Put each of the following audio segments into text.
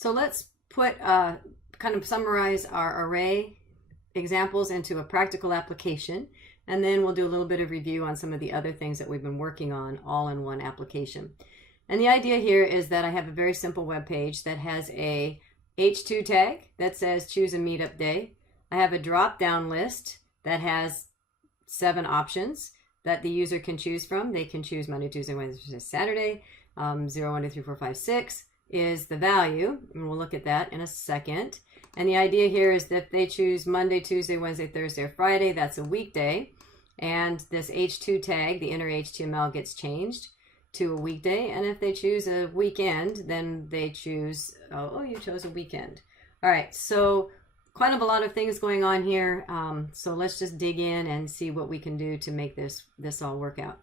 So let's put kind of summarize our array examples into a practical application, and then we'll do a little bit of review on some of the other things that we've been working on all in one application. And the idea here is that I have a very simple web page that has a H2 tag that says choose a meetup day. I have a drop-down list that has 7 options that the user can choose from. They can choose Monday, Tuesday, Wednesday, Saturday. 0, 1, 2, 3, 4, 5, 6 is the value, and we'll look at that in a second. And the idea here is that they choose Monday, Tuesday, Wednesday, Thursday, or Friday. That's a weekday. And this H2 tag, the inner HTML, gets changed to a weekday. And if they choose a weekend, then they choose, oh, you chose a weekend. All right, so quite a lot of things going on here. So let's just dig in and see what we can do to make this all work out.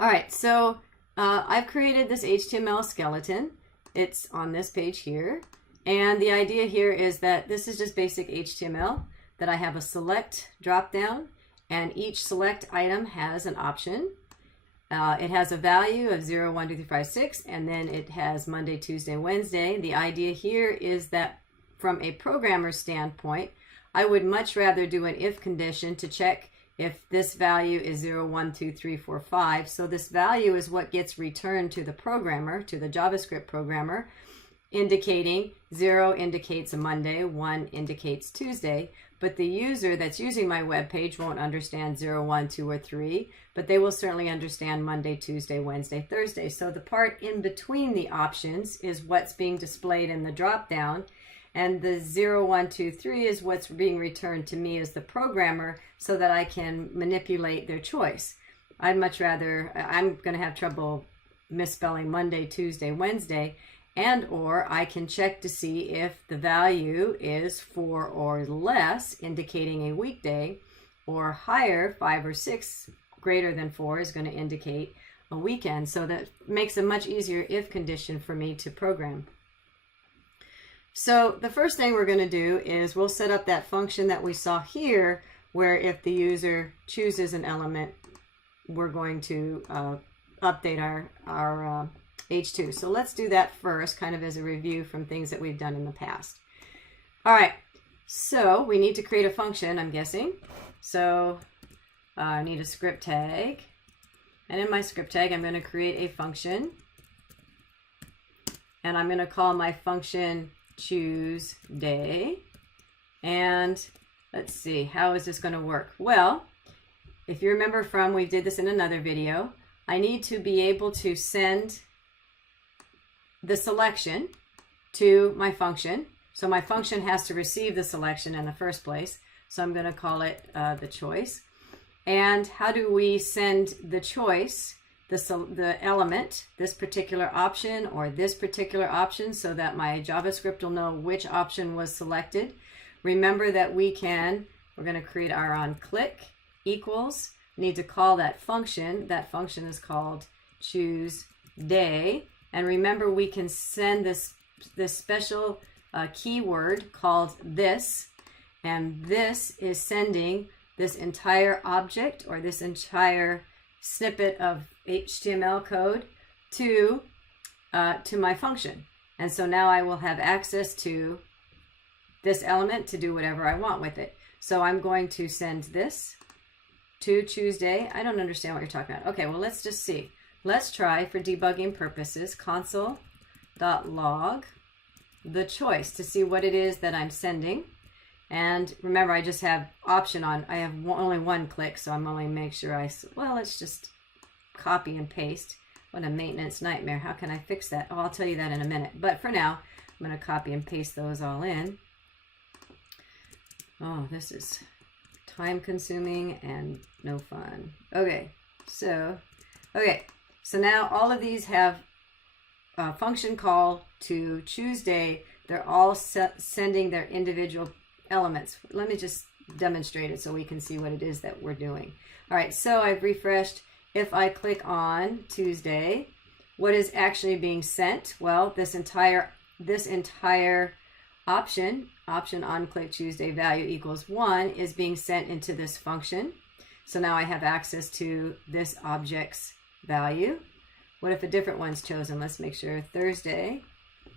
All right, so I've created this HTML skeleton. It's on this page here. And the idea here is that this is just basic HTML, that I have a select drop-down, and each select item has an option. It has a value of 0, 1, 2, 3, 4, 5, 6, and then it has Monday, Tuesday, Wednesday. The idea here is that from a programmer standpoint, I would much rather do an if condition to check if this value is 0, 1, 2, 3, 4, 5. So this value is what gets returned to the programmer, to the JavaScript programmer, indicating 0 indicates a Monday, 1 indicates Tuesday. But the user that's using my web page won't understand 0, 1, 2, or 3, but they will certainly understand Monday, Tuesday, Wednesday, Thursday. So the part in between the options is what's being displayed in the drop-down, and the 0, 1, 2, 3 is what's being returned to me as the programmer so that I can manipulate their choice. I'd much rather, I'm going to have trouble misspelling Monday, Tuesday, Wednesday, and or I can check to see if the value is 4 or less, indicating a weekday, or higher, 5 or 6, greater than 4 is going to indicate a weekend. So that makes a much easier if condition for me to program. So the first thing we're going to do is we'll set up that function that we saw here, where if the user chooses an element, we're going to update our H2. So let's do that first, kind of as a review from things that we've done in the past. All right, so we need to create a function, I'm guessing. So I need a script tag. And in my script tag, I'm going to create a function. And I'm going to call my function choose day. And let's see, how is this going to work? Well, if you remember from, we did this in another video, I need to be able to send the selection to my function. So my function has to receive the selection in the first place. So I'm going to call it the choice. And how do we send the choice, the element, this particular option or this particular option, so that my JavaScript will know which option was selected? Remember that we're going to create our onClick equals, need to call that function. That function is called choose day. And remember, we can send this special keyword called this, and this is sending this entire object or this entire snippet of HTML code to my function. And so now I will have access to this element to do whatever I want with it. So I'm going to send this to Tuesday. I don't understand what you're talking about. Okay, well, let's just see. Let's try, for debugging purposes, console.log the choice to see what it is that I'm sending. And remember, I just have option on. I have only one click, so I'm only make sure well, let's just copy and paste. What a maintenance nightmare. How can I fix that? Oh, I'll tell you that in a minute. But for now, I'm going to copy and paste those all in. Oh, this is time consuming and no fun. Okay, so now all of these have a function call to choose day. They're all sending their individual elements. Let me just demonstrate it so we can see what it is that we're doing. All right, so I've refreshed. If I click on Tuesday, what is actually being sent? Well, this entire option on click Tuesday value equals 1 is being sent into this function. So now I have access to this object's value. What if a different one's chosen? Let's make sure Thursday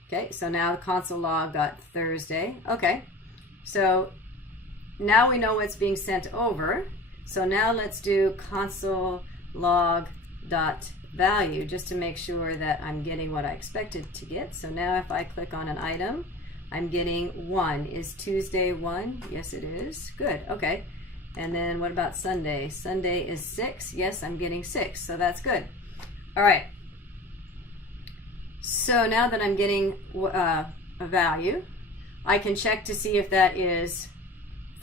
Okay, so now the console log got Thursday. Okay, so now we know what's being sent over. So now let's do console log dot value just to make sure that I'm getting what I expected to get. So now if I click on an item, I'm getting 1. Is Tuesday 1? Yes, it is. Good. Okay. And then what about Sunday? Sunday is 6. Yes, I'm getting 6. So that's good. All right. So now that I'm getting a value, I can check to see if that is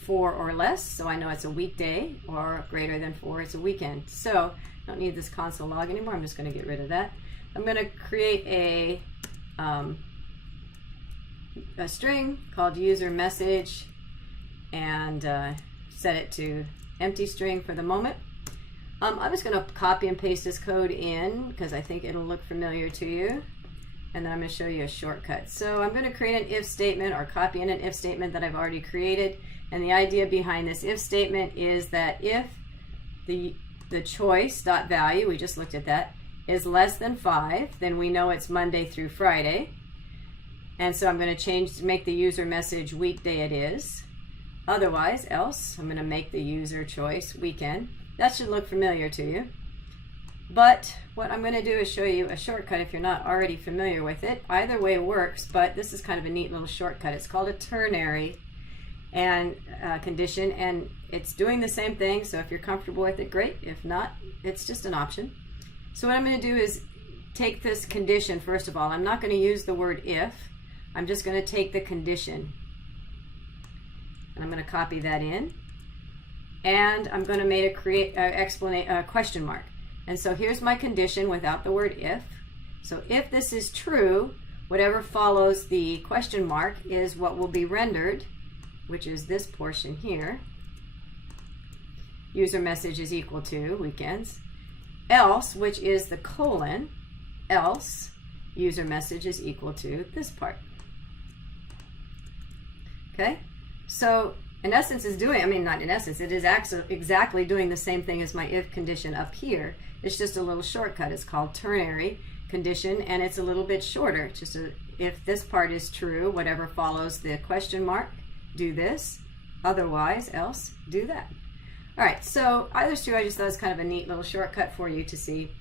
4 or less. So I know it's a weekday, or greater than 4, it's a weekend. So I don't need this console log anymore. I'm just going to get rid of that. I'm going to create a string called user message and set it to empty string for the moment. I'm just going to copy and paste this code in because I think it'll look familiar to you. And then I'm going to show you a shortcut. So I'm going to create an if statement, or copy in an if statement that I've already created. And the idea behind this if statement is that if the choice dot value, we just looked at that, is less than 5, then we know it's Monday through Friday. And so I'm going to change to make the user message weekday it is. Otherwise, else, I'm going to make the user choice weekend. That should look familiar to you. But what I'm going to do is show you a shortcut if you're not already familiar with it. Either way works, but this is kind of a neat little shortcut. It's called a ternary and condition, and it's doing the same thing. So if you're comfortable with it, great. If not, it's just an option. So what I'm going to do is take this condition. First of all, I'm not going to use the word if. I'm just going to take the condition, and I'm going to copy that in, and I'm going to create a question mark. And so here's my condition without the word if. So if this is true, whatever follows the question mark is what will be rendered, which is this portion here. User message is equal to weekends. Else, which is the colon, else user message is equal to this part. Okay, so in essence is doing, not in essence, it is exactly doing the same thing as my if condition up here. It's just a little shortcut. It's called ternary condition, and it's a little bit shorter. Just if this part is true, whatever follows the question mark, do this. Otherwise, else, do that. All right, so either's true. I just thought it was kind of a neat little shortcut for you to see.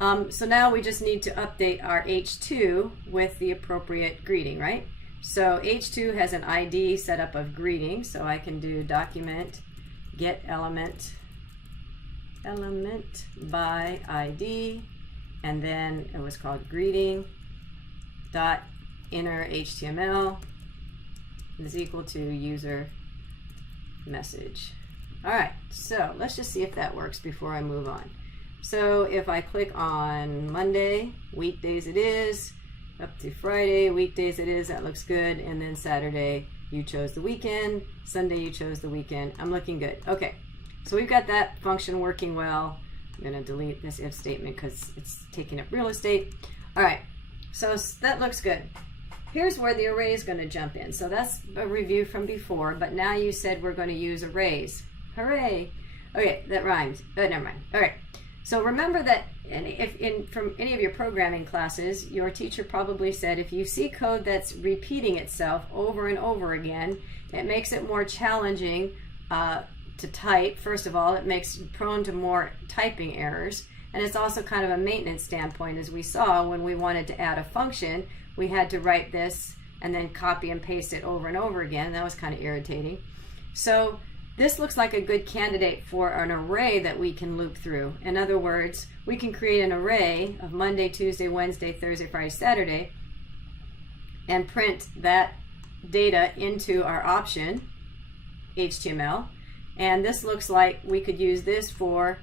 So now we just need to update our H2 with the appropriate greeting, right? So H2 has an ID set up of greeting, so I can do document get element by ID, and then it was called greeting dot inner HTML is equal to user message. All right, so let's just see if that works before I move on. So if I click on Monday, weekdays it is, up to Friday, weekdays it is, that looks good, and then Saturday you chose the weekend, Sunday you chose the weekend. I'm looking good. Okay, so we've got that function working well. I'm going to delete this if statement because it's taking up real estate. All right, so that looks good. Here's where the array is going to jump in. So that's a review from before, but now you said we're going to use arrays. Hooray! Okay, that rhymes. Never mind. All right. So remember that from any of your programming classes, your teacher probably said if you see code that's repeating itself over and over again, it makes it more challenging to type. First of all, it makes it prone to more typing errors, and it's also kind of a maintenance standpoint. As we saw when we wanted to add a function, we had to write this and then copy and paste it over and over again. That was kind of irritating. So this looks like a good candidate for an array that we can loop through. In other words, we can create an array of Monday, Tuesday, Wednesday, Thursday, Friday, Saturday, and print that data into our option, HTML. And this looks like we could use this for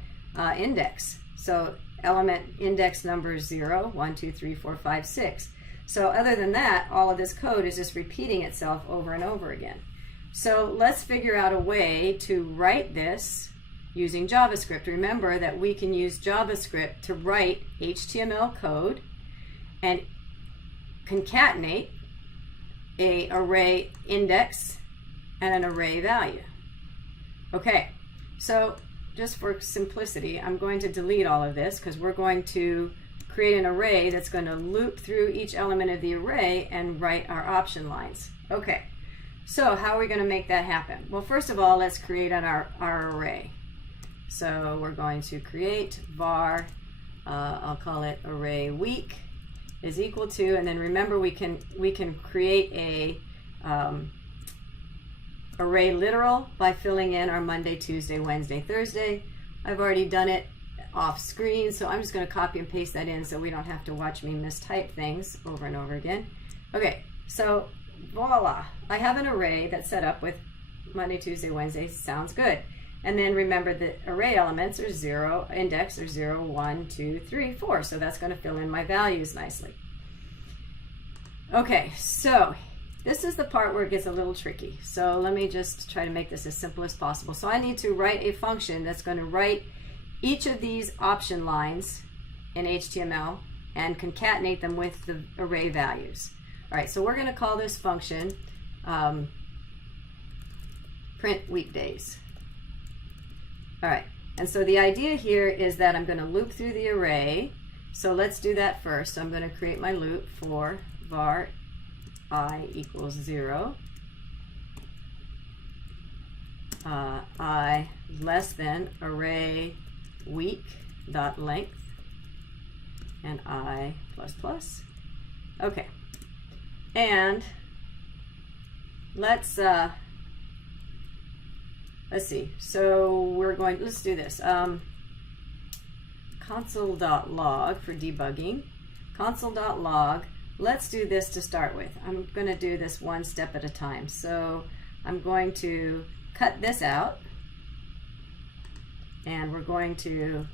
index. So element index number 0, 1, 2, 3, 4, 5, 6. So other than that, all of this code is just repeating itself over and over again. So let's figure out a way to write this using JavaScript. Remember that we can use JavaScript to write HTML code and concatenate an array index and an array value. Okay, so just for simplicity, I'm going to delete all of this because we're going to create an array that's going to loop through each element of the array and write our option lines. Okay, so how are we going to make that happen? Well, first of all, let's create our array. So we're going to create var, I'll call it array week is equal to, and then remember we can create a array literal by filling in our Monday, Tuesday, Wednesday, Thursday. I've already done it off screen, so I'm just going to copy and paste that in so we don't have to watch me mistype things over and over again. Okay, so voila, I have an array that's set up with Monday, Tuesday, Wednesday. Sounds good. And then remember the array elements are 0, index are 0, 1, 2, 3, 4. So that's going to fill in my values nicely. Okay, so this is the part where it gets a little tricky. So let me just try to make this as simple as possible. So I need to write a function that's going to write each of these option lines in HTML and concatenate them with the array values. All right, so we're going to call this function print weekdays. All right, and so the idea here is that I'm going to loop through the array. So let's do that first. So I'm going to create my loop for var I equals 0, I less than array week dot length, and I plus plus. Okay, and let's see. So let's do this. Console.log for debugging. Console.log. Let's do this to start with. I'm going to do this one step at a time. So I'm going to cut this out, and we're going to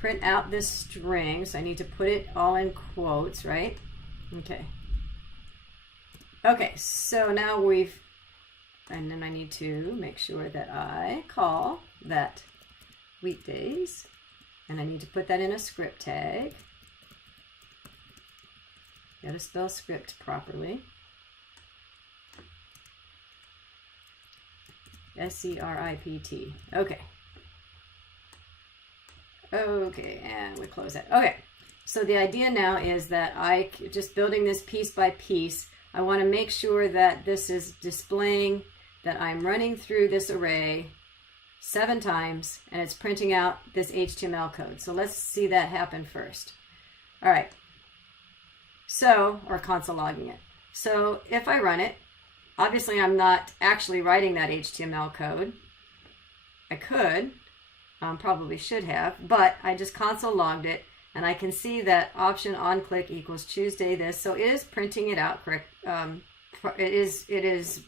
print out this string. So I need to put it all in quotes, right? Okay. Okay, so now and then I need to make sure that I call that weekdays, and I need to put that in a script tag. Got to spell script properly. S-C-R-I-P-T. Okay. Okay, and we close that. Okay, so the idea now is that just building this piece by piece, I want to make sure that this is displaying that I'm running through this array 7 times and it's printing out this HTML code. So let's see that happen first. All right. So, or console logging it. So if I run it, obviously I'm not actually writing that HTML code. I could, probably should have, but I just console logged it, and I can see that option on click equals Tuesday this. So it is printing it out correct. It is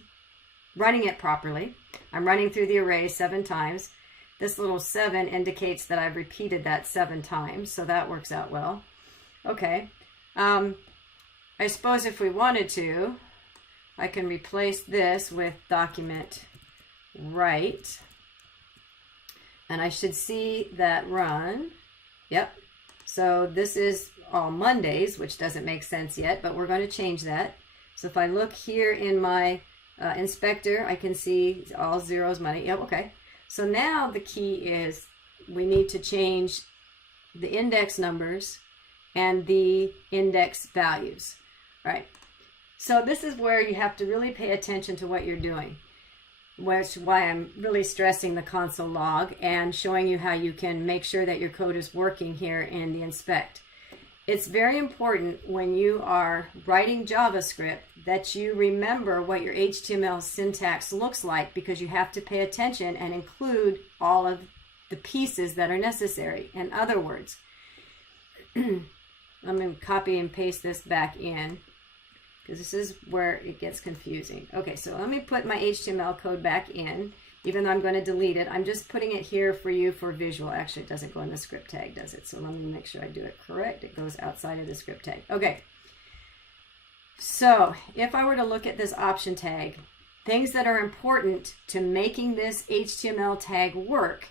running it properly. I'm running through the array 7 times. This little 7 indicates that I've repeated that 7 times, so that works out well. Okay. I suppose if we wanted to, I can replace this with document write, and I should see that run. Yep. So this is all Mondays, which doesn't make sense yet, but we're going to change that. So if I look here in my inspector, I can see all zeros Monday. Yep. Okay. So now the key is we need to change the index numbers and the index values. All right. So this is where you have to really pay attention to what you're doing, which is why I'm really stressing the console log and showing you how you can make sure that your code is working here in the inspect. It's very important when you are writing JavaScript that you remember what your HTML syntax looks like, because you have to pay attention and include all of the pieces that are necessary. In other words, I'm going to copy and paste this back in, because this is where it gets confusing. Okay, so let me put my HTML code back in, even though I'm going to delete it. I'm just putting it here for you for visual. Actually, it doesn't go in the script tag, does it? So let me make sure I do it correct. It goes outside of the script tag. Okay, so if I were to look at this option tag, things that are important to making this HTML tag work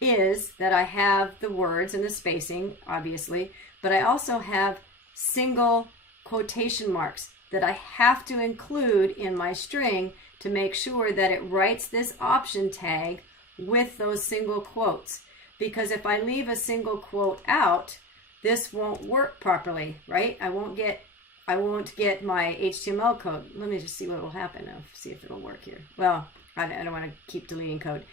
is that I have the words and the spacing, obviously, but I also have single quotation marks that I have to include in my string to make sure that it writes this option tag with those single quotes. Because if I leave a single quote out, this won't work properly, right? I won't get my HTML code. Let me just see what will happen. I'll see if it'll work here. Well, I don't want to keep deleting code.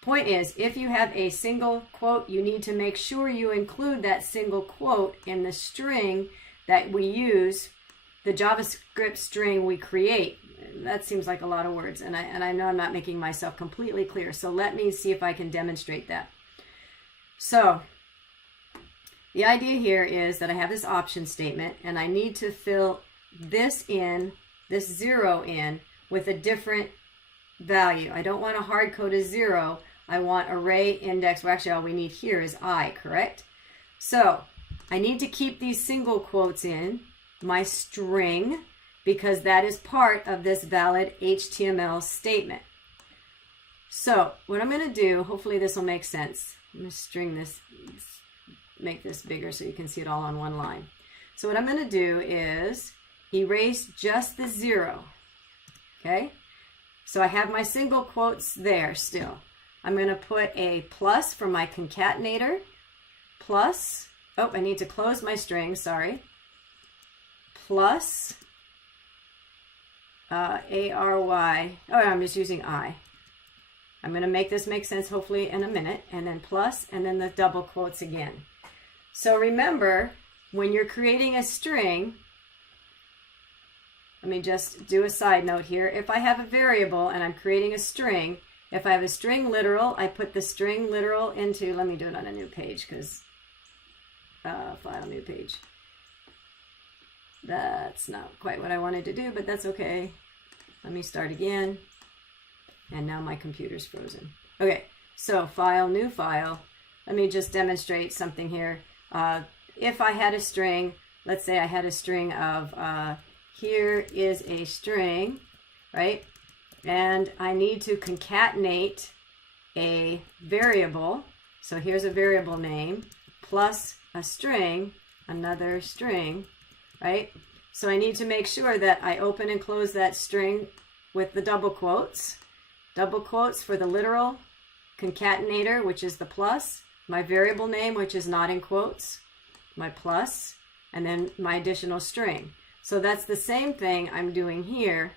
Point is, if you have a single quote, you need to make sure you include that single quote in the string that we use, the JavaScript string we create. That seems like a lot of words, and I know I'm not making myself completely clear. So let me see if I can demonstrate that. So the idea here is that I have this option statement, and I need to fill this in, this 0 in, with a different value. I don't want to hard code a 0. I want array index, well, actually all we need here is I, correct? So I need to keep these single quotes in my string because that is part of this valid HTML statement. So what I'm going to do, hopefully this will make sense. I'm going to string this, make this bigger so you can see it all on one line. So what I'm going to do is erase just the 0. Okay? So I have my single quotes there still. I'm going to put a plus for my concatenator, plus, oh, I need to close my string, sorry, plus ARY, oh, I'm just using I. I'm going to make this make sense hopefully in a minute, and then plus, and then the double quotes again. So remember, when you're creating a string, let me just do a side note here. If I have a variable and I'm creating a string, if I have a string literal, I put the string literal into, let me do it on a new page because, file new page. That's not quite what I wanted to do, but that's okay. Let me start again. And now my computer's frozen. Okay, so file, new file. Let me just demonstrate something here. If I had a string, let's say I had a string of, here is a string, right? And I need to concatenate a variable. So here's a variable name plus a string, another string, right? So I need to make sure that I open and close that string with the double quotes for the literal concatenator, which is the plus, my variable name, which is not in quotes, my plus, and then my additional string. So that's the same thing I'm doing here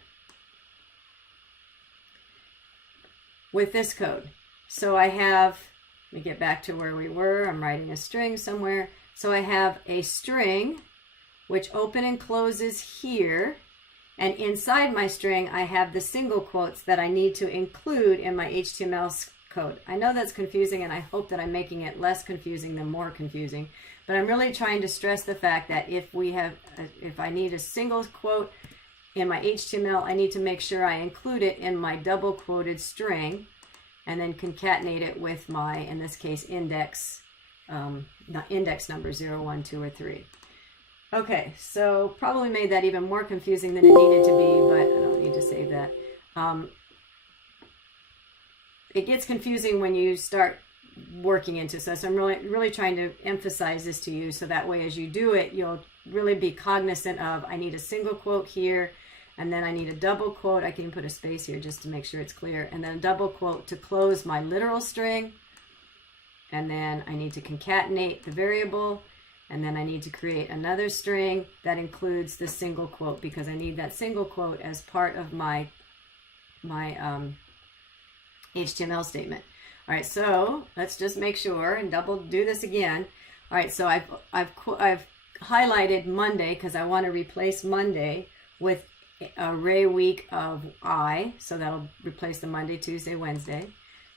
with this code. So I have, let me get back to where we were. I'm writing a string somewhere. So I have a string which open and closes here, and inside my string I have the single quotes that I need to include in my HTML code. I know that's confusing, and I hope that I'm making it less confusing than more confusing, but I'm really trying to stress the fact that if I need a single quote in my HTML, I need to make sure I include it in my double quoted string and then concatenate it with my, in this case, index, not index number 0, 1, 2, or 3. Okay, so probably made that even more confusing than it needed to be, but I don't need to save that. It gets confusing when you start working into this. So I'm really trying to emphasize this to you so that way as you do it, you'll really be cognizant of, I need a single quote here, and then I need a double quote. I can put a space here just to make sure it's clear, and then a double quote to close my literal string, and then I need to concatenate the variable, and then I need to create another string that includes the single quote because I need that single quote as part of my HTML statement. All right, so let's just make sure and double do this again. All right, so I've highlighted Monday because I want to replace Monday with array week of I, so that'll replace the Monday, Tuesday, Wednesday.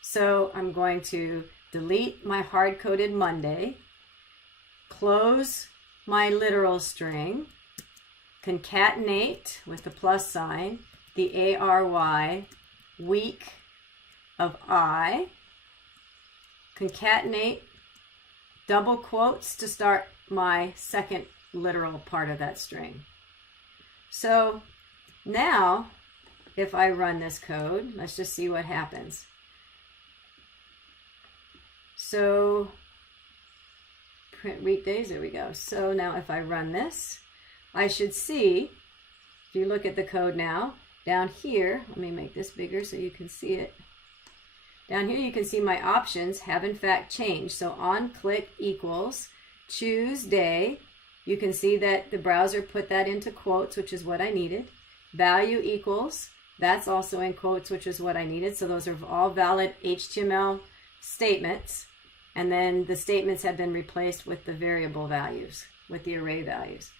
So I'm going to delete my hard-coded Monday, close my literal string, concatenate with the plus sign the ARY week of I, concatenate double quotes to start my second literal part of that string. So now if I run this code, let's just see what happens. So print weekdays, there we go. So now if I run this, I should see, if you look at the code now, down here, let me make this bigger so you can see it. Down here you can see my options have in fact changed. So on click equals choose day. You can see that the browser put that into quotes, which is what I needed. Value equals, that's also in quotes, which is what I needed. So those are all valid HTML statements. And then the statements have been replaced with the variable values, with the array values.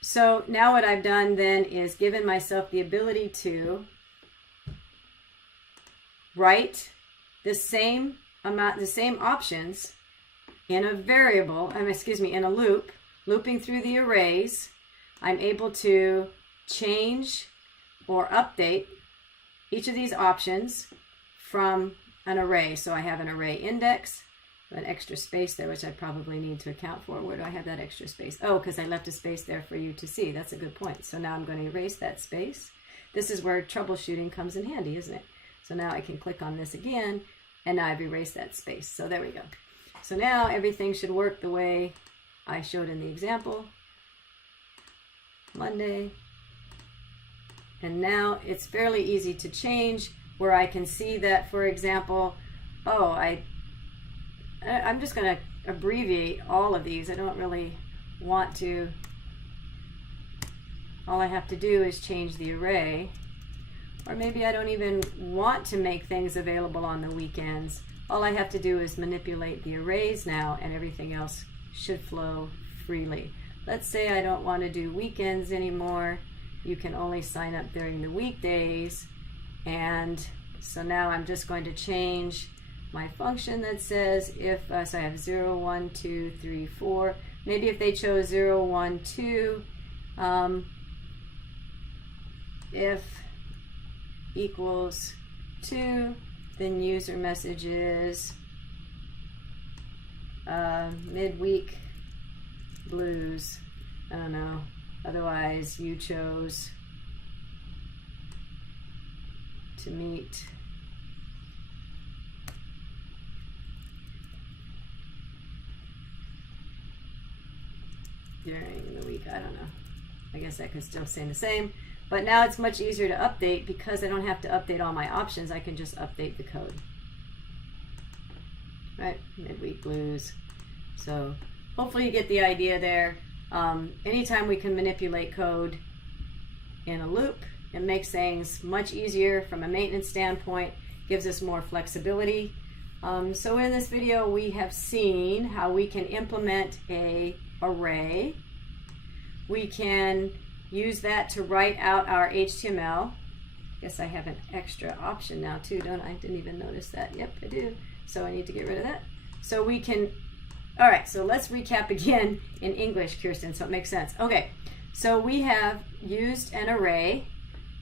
So now what I've done then is given myself the ability to write the same amount, the same options in a variable, in a loop, looping through the arrays. I'm able to change or update each of these options from an array. So I have an array index, an extra space there, which I probably need to account for. Where do I have that extra space? Oh, because I left a space there for you to see. That's a good point. So now I'm going to erase that space. This is where troubleshooting comes in handy, isn't it? So now I can click on this again, and now I've erased that space. So there we go. So now everything should work the way I showed in the example. Monday. And now it's fairly easy to change where I can see that, for example, oh, I'm just going to abbreviate all of these. I don't really want to. All I have to do is change the array. Or maybe I don't even want to make things available on the weekends. All I have to do is manipulate the arrays now, and everything else should flow freely. Let's say I don't want to do weekends anymore. You can only sign up during the weekdays. And so now I'm just going to change my function that says if, so I have 0, 1, 2, 3, 4. Maybe if they chose 0, 1, 2, if equals 2, then user message is midweek blues. I don't know. Otherwise, you chose to meet during the week. I don't know. I guess I could still say the same. But now it's much easier to update because I don't have to update all my options. I can just update the code. Right? Midweek blues. So hopefully you get the idea there. Anytime we can manipulate code in a loop, it makes things much easier from a maintenance standpoint, gives us more flexibility. So in this video, we have seen how we can implement an array. We can use that to write out our HTML. Guess I have an extra option now too, don't I? Didn't even notice that. Yep, I do. So I need to get rid of that. So we can, all right, so let's recap again in English, Kirsten, so it makes sense. Okay, so we have used an array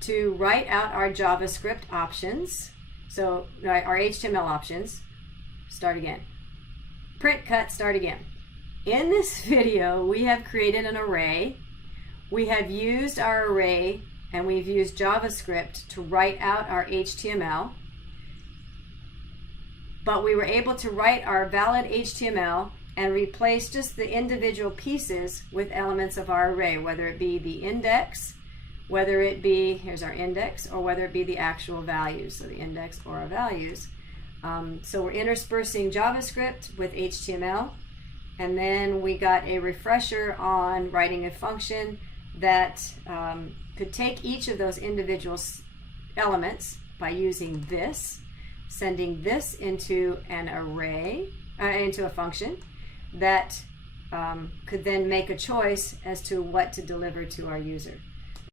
to write out our JavaScript options. So our HTML options. Start again. Print, cut, start again. In this video, we have created an array. We have used our array and we've used JavaScript to write out our HTML. But we were able to write our valid HTML and replace just the individual pieces with elements of our array, whether it be the index, whether it be, here's our index, or whether it be the actual values, so the index or our values. So we're interspersing JavaScript with HTML, and then we got a refresher on writing a function that could take each of those individual elements by using this, sending this into an array, into a function that could then make a choice as to what to deliver to our user.